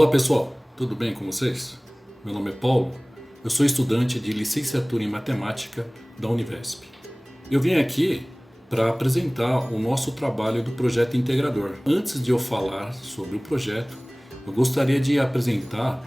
Olá pessoal, tudo bem com vocês? Meu nome é Paulo, eu sou estudante de licenciatura em matemática da Univesp. Eu vim aqui para apresentar o nosso trabalho do projeto integrador. Antes de eu falar sobre o projeto, eu gostaria de apresentar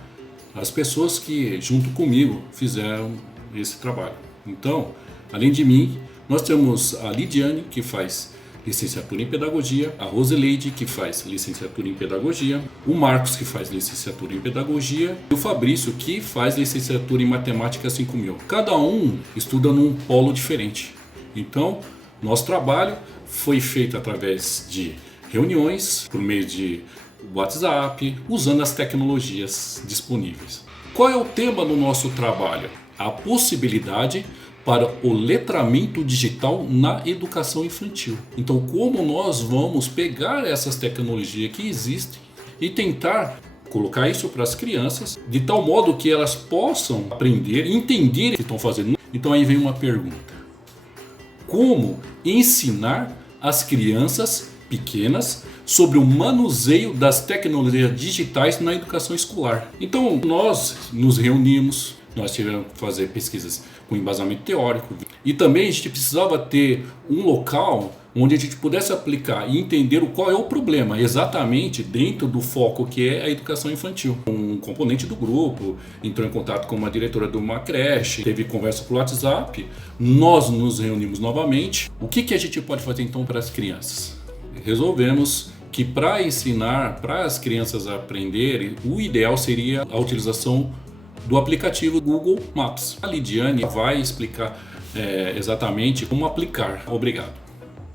as pessoas que junto comigo fizeram esse trabalho. Então, além de mim, nós temos a Lidiane, que faz licenciatura em pedagogia, a Roseleide, que faz licenciatura em pedagogia, o Marcos, que faz licenciatura em pedagogia, e o Fabrício, que faz licenciatura em matemática 5000. Cada um estuda num polo diferente. Então, nosso trabalho foi feito através de reuniões, por meio de WhatsApp, usando as tecnologias disponíveis. Qual é o tema do nosso trabalho? A possibilidade para o letramento digital na educação infantil. Então, como nós vamos pegar essas tecnologias que existem e tentar colocar isso para as crianças de tal modo que elas possam aprender, entender o que estão fazendo. Então aí vem uma pergunta: como ensinar as crianças pequenas sobre o manuseio das tecnologias digitais na educação escolar? Então nós nos reunimos, nós tivemos que fazer pesquisas com embasamento teórico e também a gente precisava ter um local onde a gente pudesse aplicar e entender qual é o problema exatamente dentro do foco que é a educação infantil. Um componente do grupo entrou em contato com uma diretora de uma creche, teve conversa por WhatsApp, nós nos reunimos novamente. O que a gente pode fazer então para as crianças? Resolvemos que para ensinar, para as crianças aprenderem, o ideal seria a utilização do aplicativo Google Maps. A Lidiane vai explicar exatamente como aplicar. Obrigado.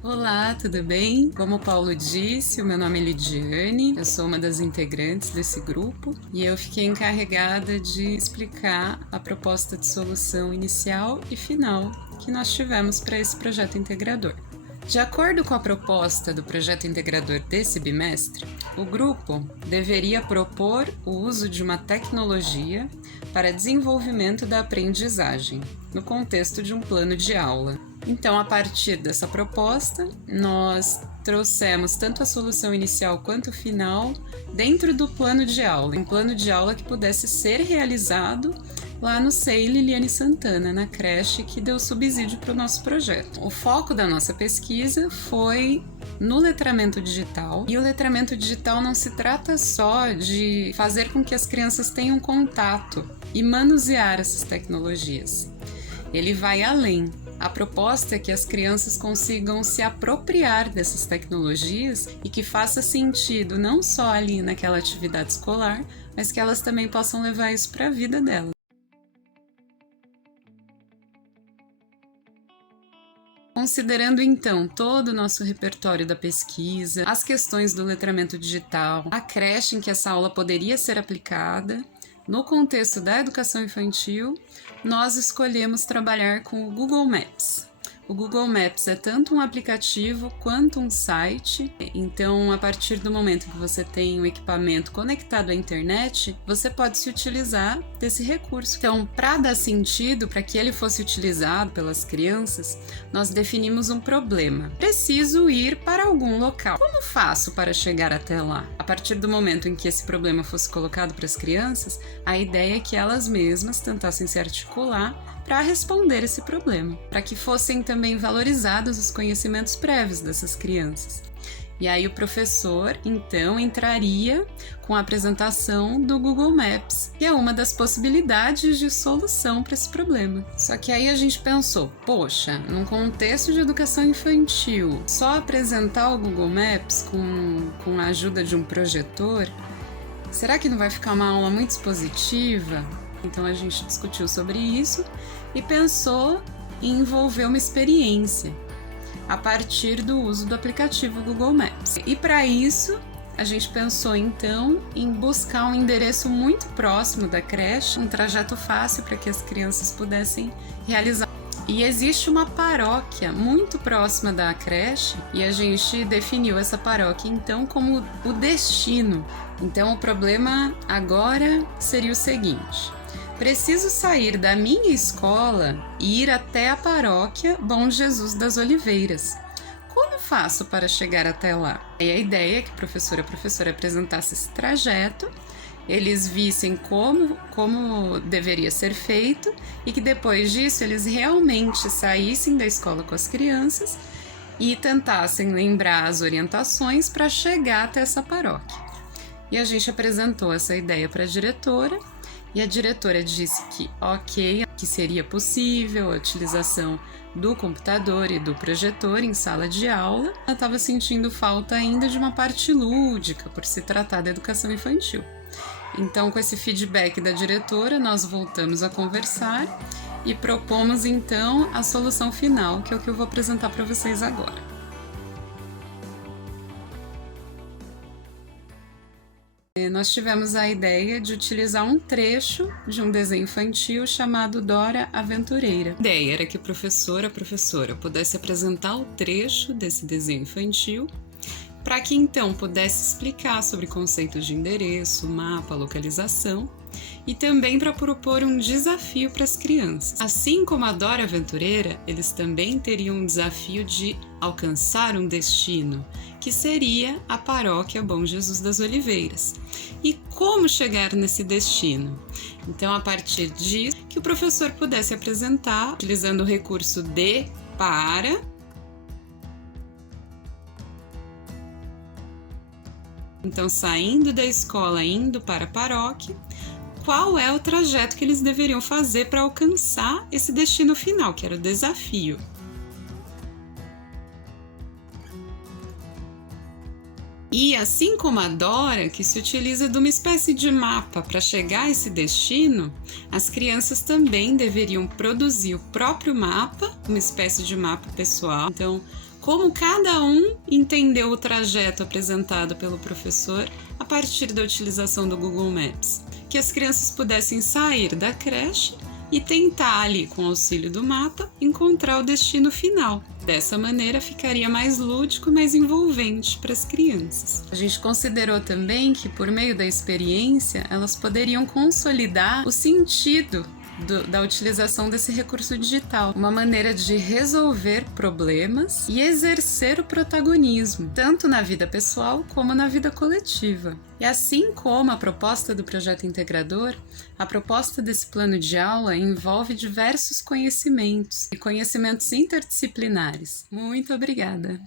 Olá, tudo bem? Como o Paulo disse, o meu nome é Lidiane, eu sou uma das integrantes desse grupo e eu fiquei encarregada de explicar a proposta de solução inicial e final que nós tivemos para esse projeto integrador. De acordo com a proposta do projeto integrador desse bimestre, o grupo deveria propor o uso de uma tecnologia para desenvolvimento da aprendizagem, no contexto de um plano de aula. Então, a partir dessa proposta, nós trouxemos tanto a solução inicial quanto final dentro do plano de aula, um plano de aula que pudesse ser realizado lá no SEI Liliane Santana, na creche que deu subsídio para o nosso projeto. O foco da nossa pesquisa foi no letramento digital, e o letramento digital não se trata só de fazer com que as crianças tenham contato e manusear essas tecnologias. Ele vai além. A proposta é que as crianças consigam se apropriar dessas tecnologias e que faça sentido não só ali naquela atividade escolar, mas que elas também possam levar isso para a vida delas. Considerando então todo o nosso repertório da pesquisa, as questões do letramento digital, a creche em que essa aula poderia ser aplicada, no contexto da educação infantil, nós escolhemos trabalhar com o Google Maps. O Google Maps é tanto um aplicativo quanto um site, então a partir do momento que você tem um equipamento conectado à internet, você pode se utilizar desse recurso. Então, para dar sentido, para que ele fosse utilizado pelas crianças, nós definimos um problema. Preciso ir para algum local. Como faço para chegar até lá? A partir do momento em que esse problema fosse colocado para as crianças, a ideia é que elas mesmas tentassem se articular para responder esse problema, para que fossem também valorizados os conhecimentos prévios dessas crianças. E aí o professor, então, entraria com a apresentação do Google Maps, que é uma das possibilidades de solução para esse problema. Só que aí a gente pensou, poxa, num contexto de educação infantil, só apresentar o Google Maps com a ajuda de um projetor, será que não vai ficar uma aula muito expositiva? Então a gente discutiu sobre isso e pensou em envolver uma experiência a partir do uso do aplicativo Google Maps. E para isso, a gente pensou então em buscar um endereço muito próximo da creche, um trajeto fácil para que as crianças pudessem realizar. E existe uma paróquia muito próxima da creche e a gente definiu essa paróquia então como o destino. Então o problema agora seria o seguinte: preciso sair da minha escola e ir até a paróquia Bom Jesus das Oliveiras. Como faço para chegar até lá? E a ideia é que a professora apresentasse esse trajeto eles vissem como deveria ser feito e que depois disso eles realmente saíssem da escola com as crianças e tentassem lembrar as orientações para chegar até essa paróquia. E a gente apresentou essa ideia para a diretora e a diretora disse que ok, que seria possível a utilização do computador e do projetor em sala de aula. Ela estava sentindo falta ainda de uma parte lúdica por se tratar da educação infantil. Então, com esse feedback da diretora, nós voltamos a conversar e propomos então a solução final, que é o que eu vou apresentar para vocês agora. Nós tivemos a ideia de utilizar um trecho de um desenho infantil chamado Dora Aventureira. A ideia era que a professora pudesse apresentar o trecho desse desenho infantil para que então pudesse explicar sobre conceitos de endereço, mapa, localização e também para propor um desafio para as crianças. Assim como a Dora Aventureira, eles também teriam um desafio de alcançar um destino, que seria a Paróquia Bom Jesus das Oliveiras. E como chegar nesse destino? Então, a partir disso, que o professor pudesse apresentar, utilizando o recurso de, para, então saindo da escola, indo para a paróquia, qual é o trajeto que eles deveriam fazer para alcançar esse destino final, que era o desafio. E assim como a Dora, que se utiliza de uma espécie de mapa para chegar a esse destino, as crianças também deveriam produzir o próprio mapa, uma espécie de mapa pessoal. Então, como cada um entendeu o trajeto apresentado pelo professor a partir da utilização do Google Maps. Que as crianças pudessem sair da creche e tentar ali, com o auxílio do mapa, encontrar o destino final. Dessa maneira ficaria mais lúdico, mais envolvente para as crianças. A gente considerou também que, por meio da experiência, elas poderiam consolidar o sentido da utilização desse recurso digital, uma maneira de resolver problemas e exercer o protagonismo, tanto na vida pessoal como na vida coletiva. E assim como a proposta do projeto integrador, a proposta desse plano de aula envolve diversos conhecimentos e conhecimentos interdisciplinares. Muito obrigada!